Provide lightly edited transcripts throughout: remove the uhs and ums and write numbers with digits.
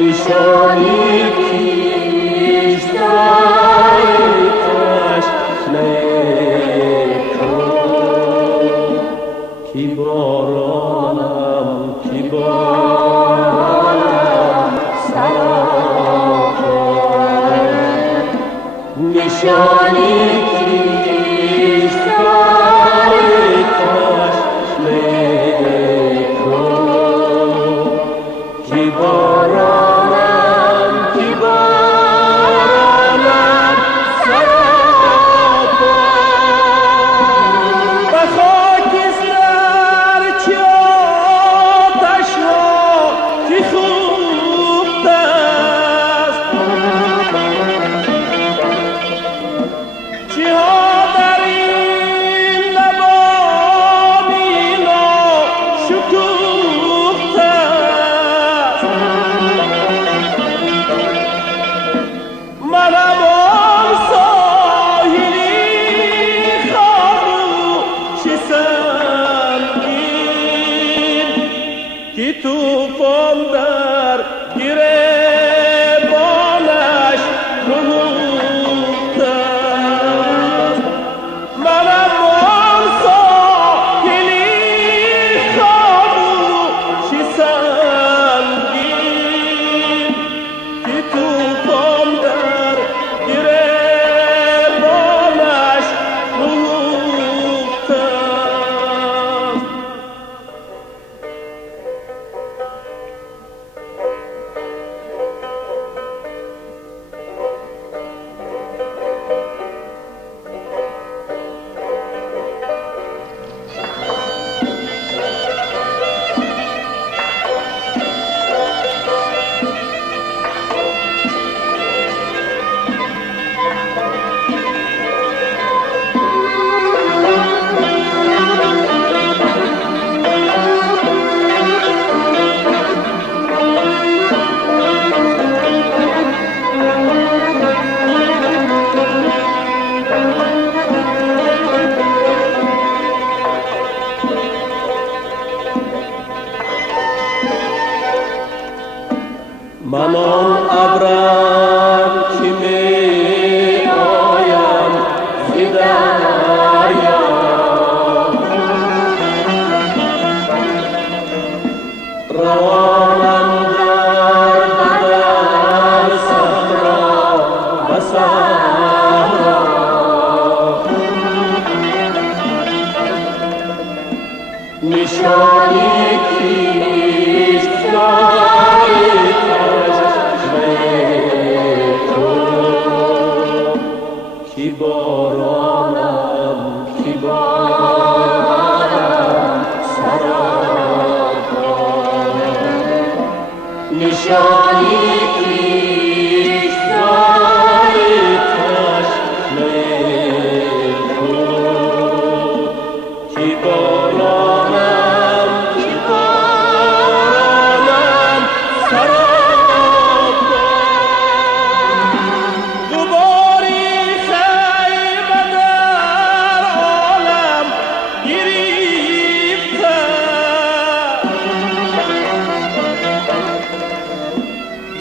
نشانی کیست دایتش نیکن کی بارانم کی بارانم سراپایم نشانی کیست دایتش نیکن کی بارانم کی بارانم سراپایم به خاک سر چه آتش را که خوب است چه ها در این لبان اینا شکوفت است منم آن ساحلی خاموش سنگین که طوفان در گریبانش نهفته است منم آن ساحلی خاموش سنگین که طوفان در گریبانش نهفته است من آن ابرم که می آیم ز دریا روانم در صحرا و صحرا نشانی کیست کی بارانم کی بارانم سراپایم نشانی کیست دایتش نیکن کی بارانم کی بارانم سراپایم دوباری خیمه در عالم گرفته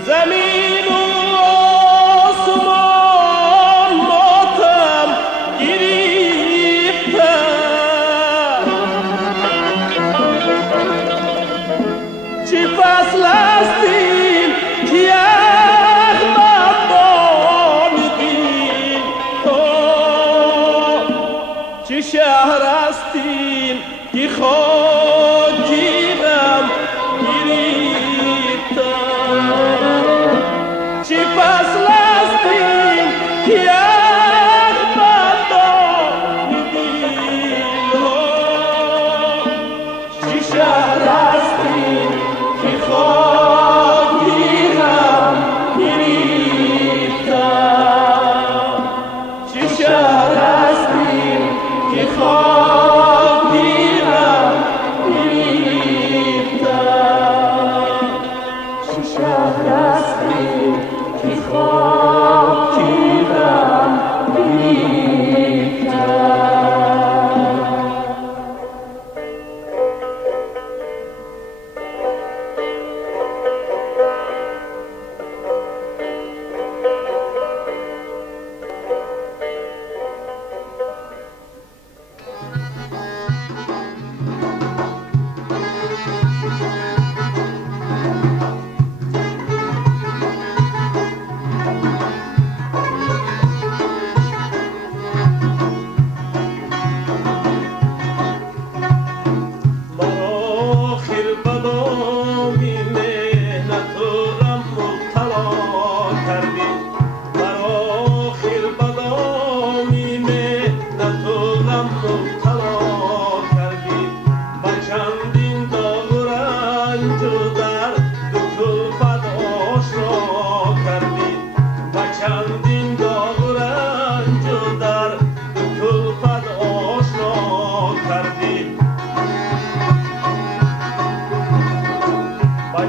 زمین و آسمان ماتم گرفته چه فصل است این که احمد بانگی چه شهر است این که خاکی غم گرفته چه فصل است این که احمد بانگی چه شهر است این که خاکی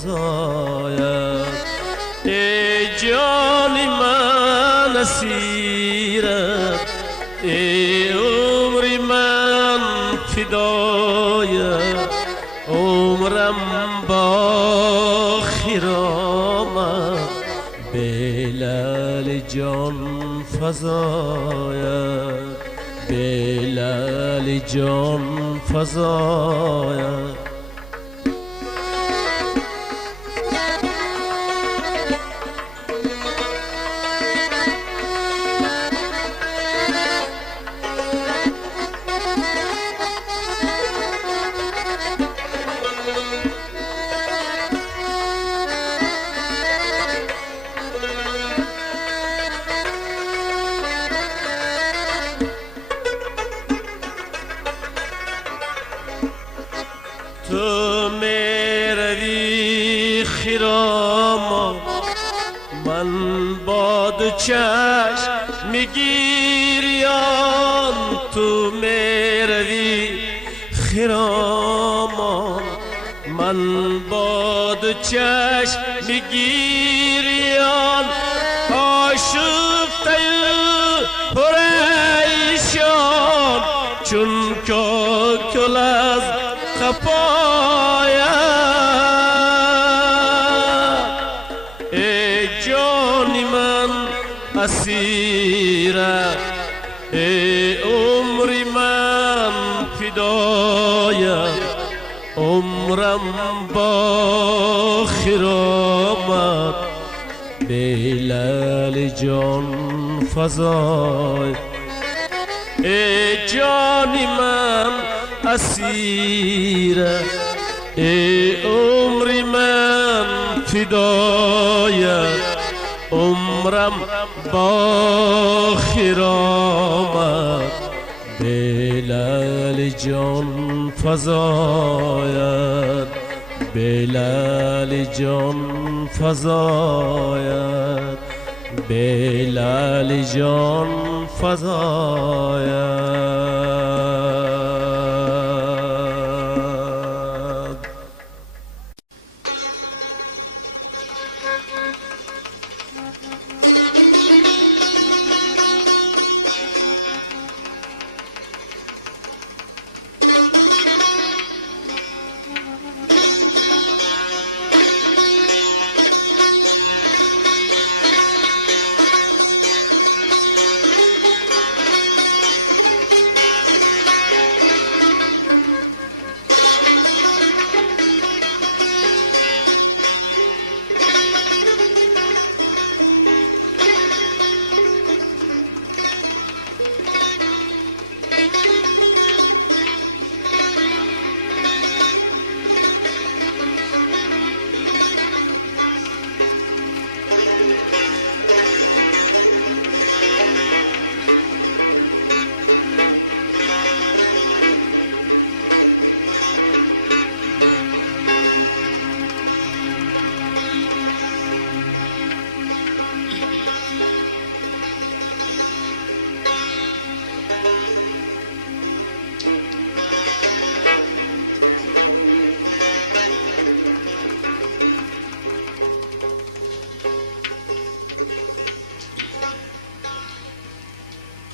فزاید ای جان من اسیرت ای عمر من فدایت عمرم با خرامت بلال جان فزاید بلال جان فزاید تو میروی خراما من با دو چشم میگیریان تو میروی خراما من با دو چشم میگیریان آشفته پریشان چون کل از خفایا ای جانی من اسیرت ای عمری من فدایت عمرم با خرامت بلال جان فزای ای جانی من اسیرت ای عمری من فدایت عمرم با خرامت بلال جان فزاید بلال جان فزاید بلال جان فزاید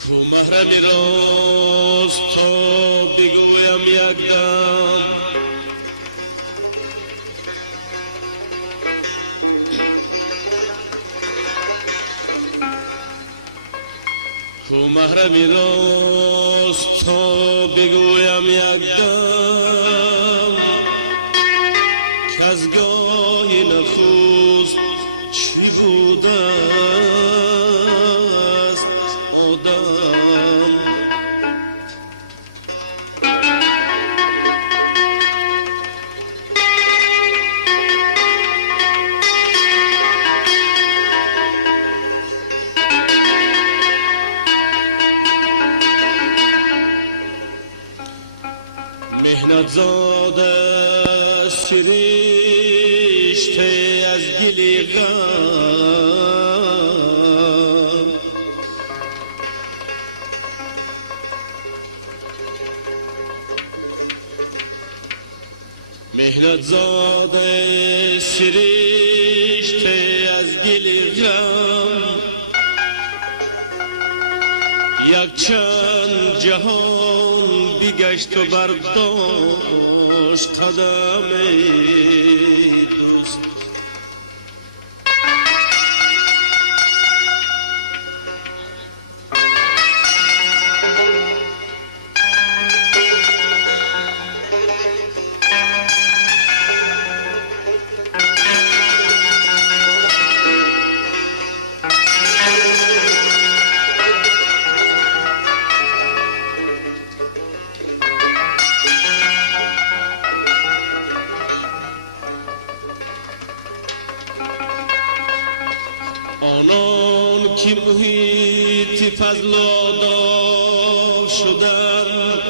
کو محرمی راست تا بگویم یک دم کو محرمی راست تا بگویم یک دم که از گاه نخست چی بوده است آدم مهنت زاده سریشته از گلی غم مهرت زاده سرشته از گل غم یک چند جهان بگشت و برداشت قدم دوست آنان که محیط فضل و آداب شدند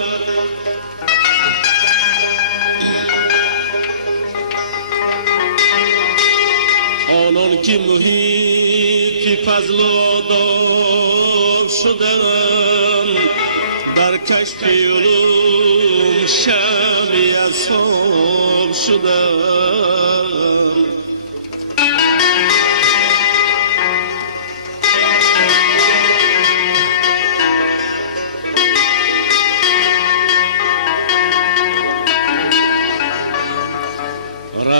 آنان که محیط فضل و آداب شدند در کشف علوم شمع اصحاب شدند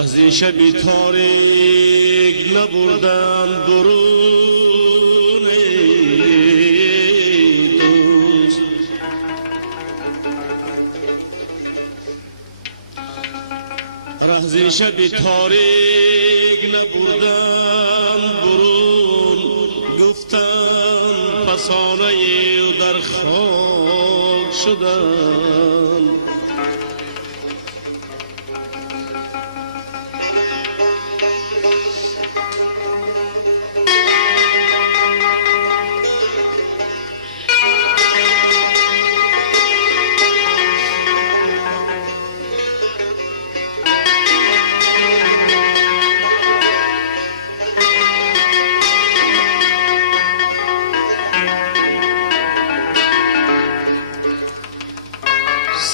از این شبی تاریک نبردن برون دوست از این شبی تاریک نبردن برون گفتن فسانه در خاک شدن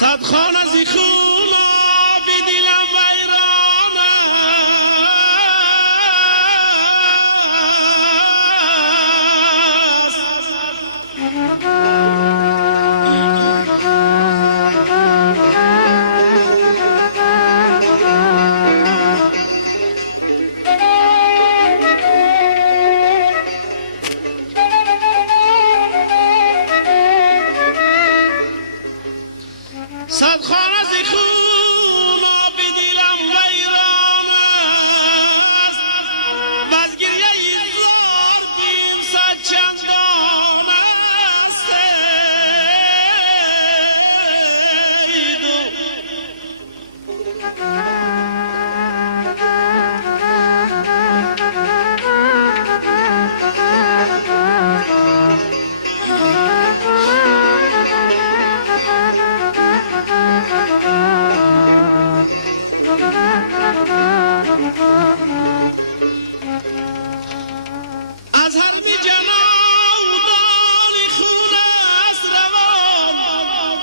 صد خان از این خون آبی دلم ویران صد خان از این خون آبی دلم ویران است و از گریه زار بیم صد چندان است از هر می جناودان خون است روان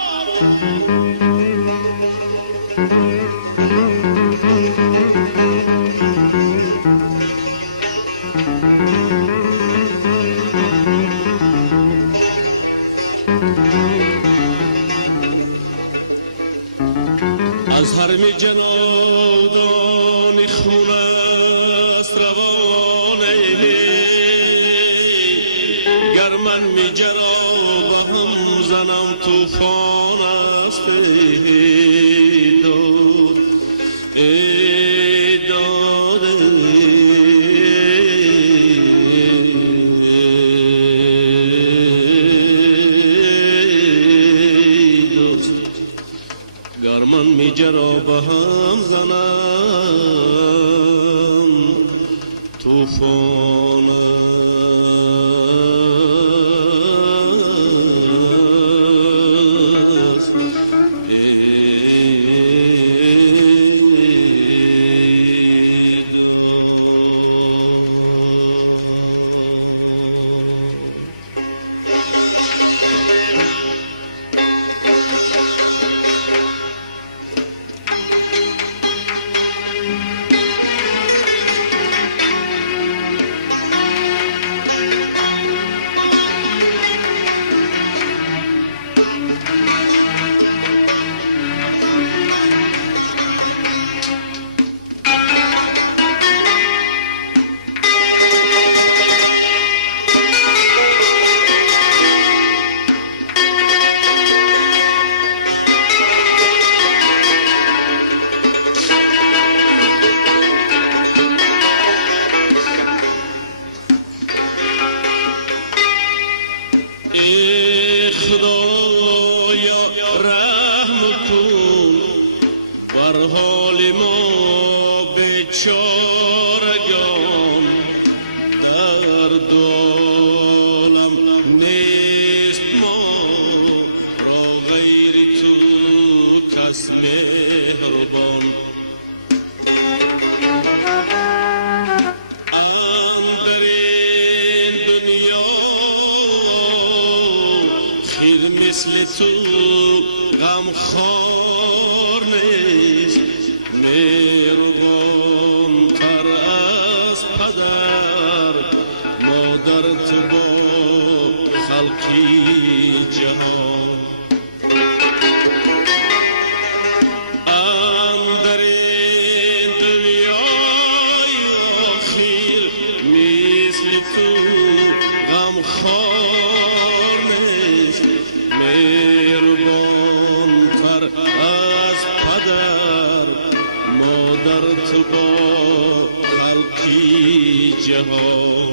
از هر می جناودان خون است روان گر من می جرا به هم زنم توفان است ای داد ای داد گر من می جرا به هم زنم توفان مثل تو غمخوار نیست، مهربان تر از پدر مادر تو با خلقی جهان. اندر این دنیای آخر مثل تو غمخوار نیست، مهربان تر از پدر مادر تو با خلقی جهان.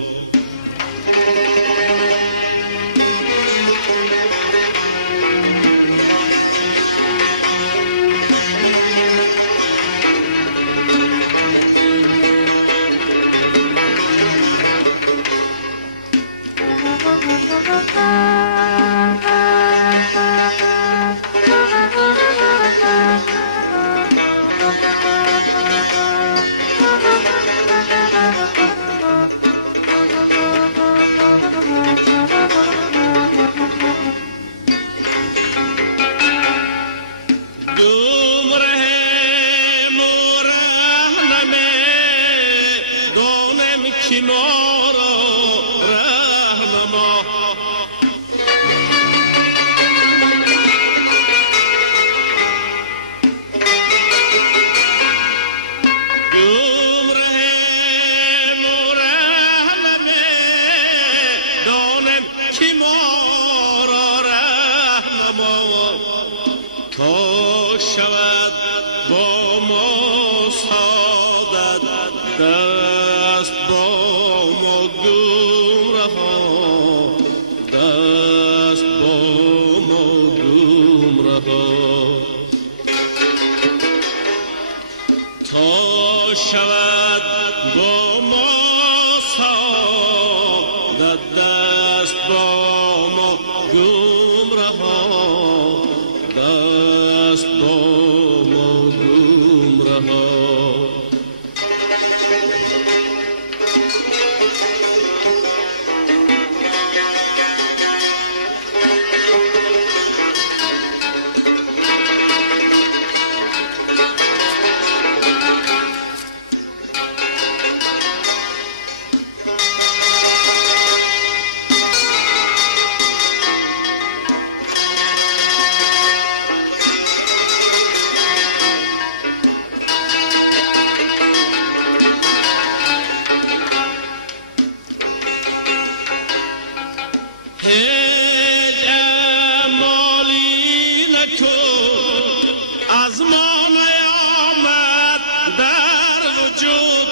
کی ما را رهنما، گمره مرهنمه دانم کی ما را رهنما، تا شود با ما سعادت دست با ما گمرهان، دست با ما گمرهان، تا شود با ما سعادت دست با ما گمرهان، دست با ما گمرهان. هیچ امالی نکن از ما نیامد در وجود،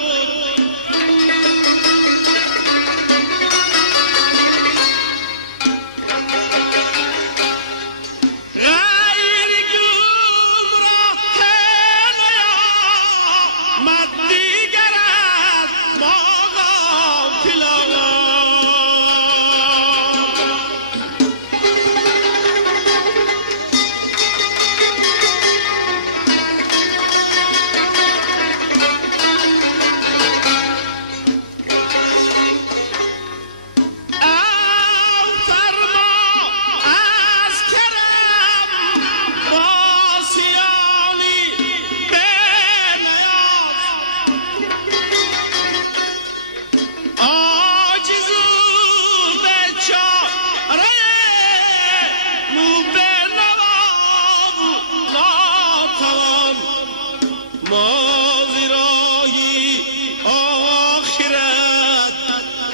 غیر گمراه نیامد دیگر از ما غافلان.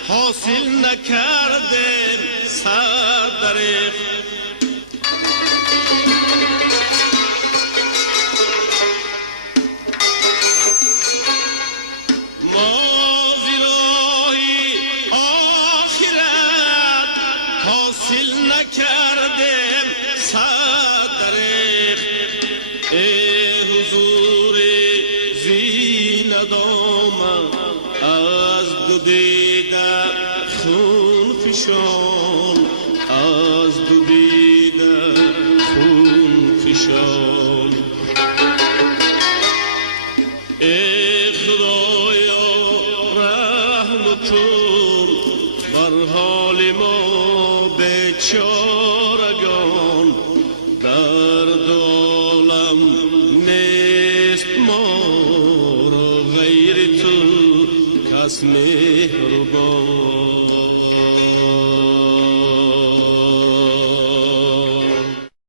حاصل نکردیم صدره، ما زیرایی آخرت حاصل نکردیم صدره. ای حضور زیند آمد از دو دیده خون فشان، از دو دیده خون فشان. ای خدایا رحم کن بر حال ما بیچارگان، بس مهربان.